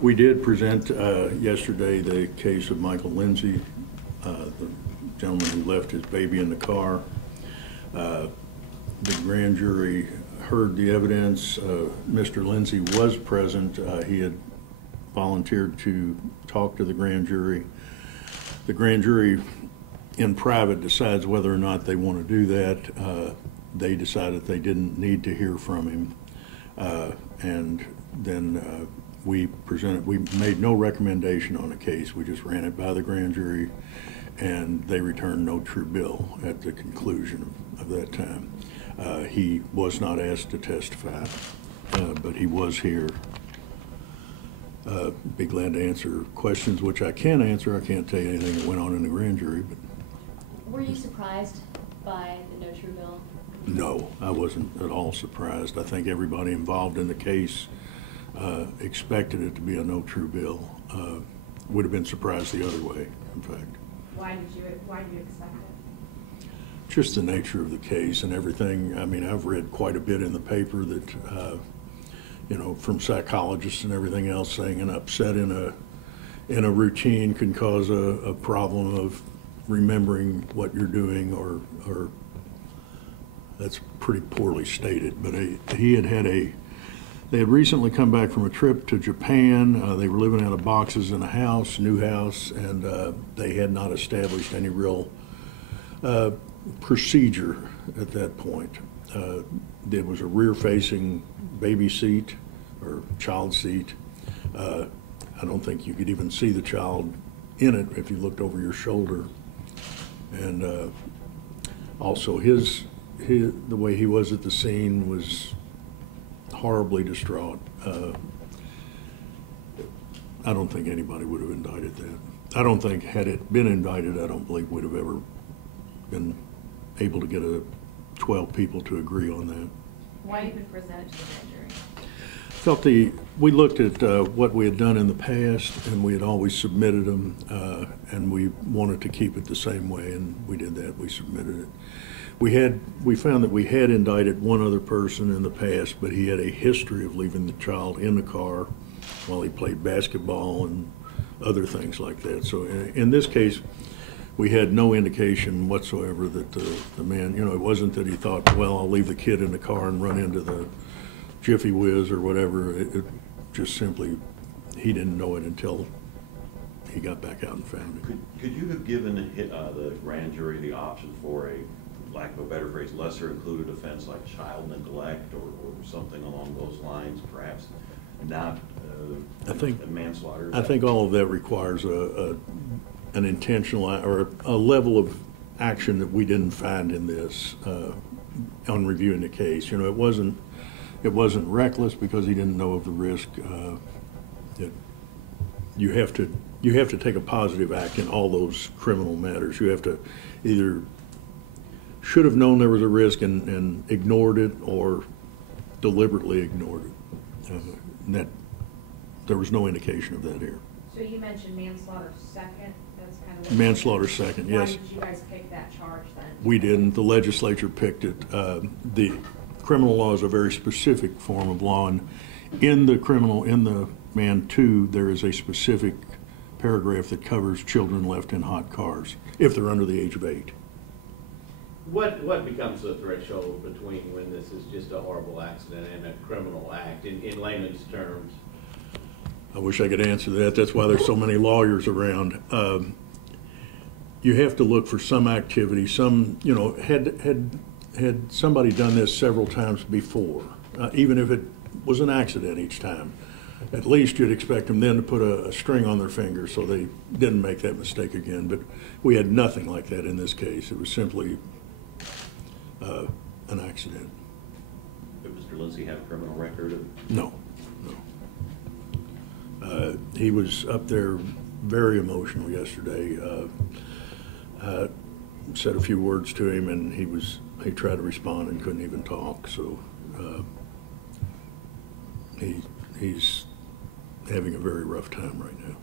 We did present yesterday the case of Michael Lindsay, the gentleman who left his baby in the car. The grand jury heard the evidence. Mr. Lindsay was present. He had volunteered to talk to the grand jury. The grand jury in private decides whether or not they want to do that. They decided they didn't need to hear from him. And then we made no recommendation on the case. We just ran it by the grand jury, and they returned no true bill at the conclusion of that time. He was not asked to testify, but he was here. Be glad to answer questions, which I can answer. I can't tell you anything that went on in the grand jury. But were you surprised by the no true bill? No, I wasn't at all surprised. I think everybody involved in the case expected it to be a no true bill. Would have been surprised the other way, in fact. Why did you expect it? Just the nature of the case and everything. I mean, I've read quite a bit in the paper that, you know, from psychologists and everything else, saying an upset in a routine can cause a problem of remembering what you're doing, or that's pretty poorly stated. But they had recently come back from a trip to Japan. They were living out of boxes in a house, new house, and they had not established any real procedure at that point. There was a rear-facing baby seat or child seat. I don't think you could even see the child in it if you looked over your shoulder. And also the way he was at the scene was horribly distraught. I don't think anybody would have indicted that. I don't think, had it been indicted, I don't believe we'd have ever been able to get 12 people to agree on that. Why even present it to the grand jury? We looked at what we had done in the past, and we had always submitted them, and we wanted to keep it the same way, and we did that. We submitted it. We found that we had indicted one other person in the past, but he had a history of leaving the child in the car while he played basketball and other things like that. So in this case, we had no indication whatsoever that the man, you know, it wasn't that he thought, well, I'll leave the kid in the car and run into the Jiffy Whiz or whatever. It just simply, he didn't know it until he got back out and found it. Could you have given the grand jury the option for a, lack of a better phrase, lesser included offense like child neglect or something along those lines, perhaps not manslaughter? I think all of that requires an intentional or a level of action that we didn't find in this on reviewing the case. You know, it wasn't reckless because he didn't know of the risk. You have to take a positive act in all those criminal matters. You have to either should have known there was a risk and ignored it, or deliberately ignored it. There was no indication of that here. So you mentioned manslaughter second. That's kind of manslaughter second. Yes. Why did you guys pick that charge then? We didn't. The legislature picked it. The criminal law is a very specific form of law, and in the Man 2, there is a specific paragraph that covers children left in hot cars if they're under the age of 8. What becomes the threshold between when this is just a horrible accident and a criminal act, in layman's terms? I wish I could answer that. That's why there's so many lawyers around. You have to look for some activity. Some, you know, had somebody done this several times before, even if it was an accident each time, at least you'd expect them then to put a string on their finger so they didn't make that mistake again. But we had nothing like that in this case. It was simply an accident. Did Mr. Lindsay have a criminal record? No. He was up there very emotional yesterday. Said a few words to him, and he tried to respond and couldn't even talk. So he's having a very rough time right now.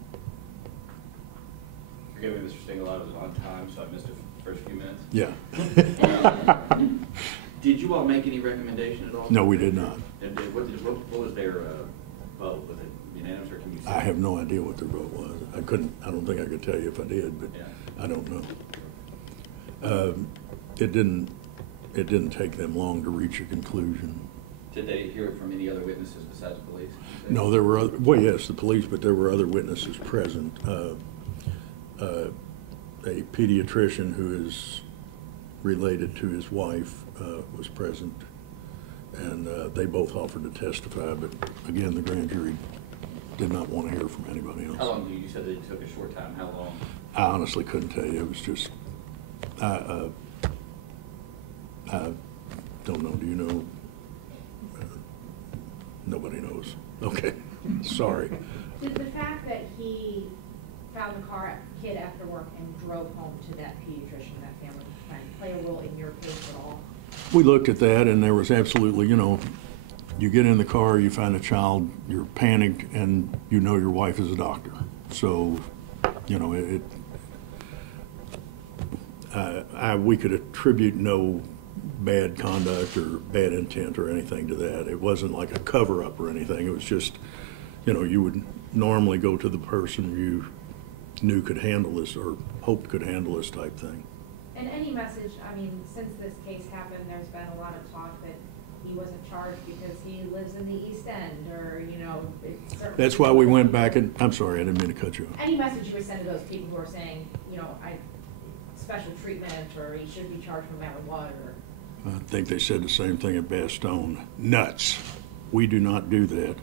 Forgive me, Mr. Stengel, I was on time, so I missed the first few minutes. Yeah. Did you all make any recommendation at all? No, we did not. And what was their vote? Was it I have no idea what the vote was. I don't think I could tell you if I did, but Yeah. I don't know. It didn't take them long to reach a conclusion. Did they hear it from any other witnesses besides the police? No, there were well, yes, the police, but there were other witnesses present. A pediatrician who is related to his wife was present, and they both offered to testify, but again, the grand jury did not want to hear from anybody else. How long, you said that it took a short time, how long? I honestly couldn't tell you. It was just, I don't know. Do you know? Nobody knows. Okay, sorry. Did the fact that he found the kid after work and drove home to that pediatrician, that family friend, play a role in your case at all? We looked at that, and there was absolutely, you get in the car, you find a child, you're panicked, and you know your wife is a doctor. So, we could attribute no bad conduct or bad intent or anything to that. It wasn't like a cover-up or anything. It was just, you would normally go to the person you knew could handle this or hoped could handle this type thing. And any message, I mean, since this case happened, there's been a lot of talk that he wasn't charged because he lives in the East End, or, it's certainly... That's why we went back and, I'm sorry, I didn't mean to cut you off. Any message you would send to those people who are saying, special treatment, or he should be charged no matter what, or... I think they said the same thing at Bastogne. Nuts. We do not do that.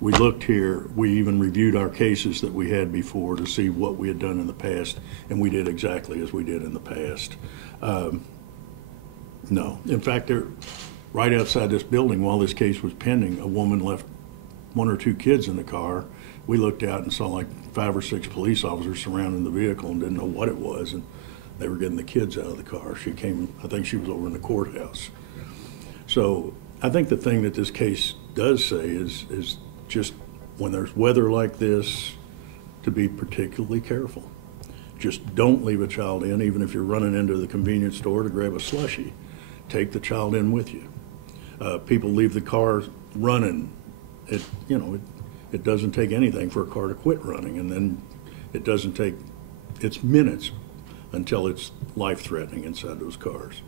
We looked here, we even reviewed our cases that we had before to see what we had done in the past, and we did exactly as we did in the past. No. In fact, right outside this building, while this case was pending, a woman left 1 or 2 kids in the car. We looked out and saw like 5 or 6 police officers surrounding the vehicle and didn't know what it was, and they were getting the kids out of the car. She came, I think she was over in the courthouse. So I think the thing that this case does say is just when there's weather like this, to be particularly careful. Just don't leave a child in, even if you're running into the convenience store to grab a slushie. Take the child in with you. People leave the car running. It doesn't take anything for a car to quit running, and then it's minutes until it's life-threatening inside those cars.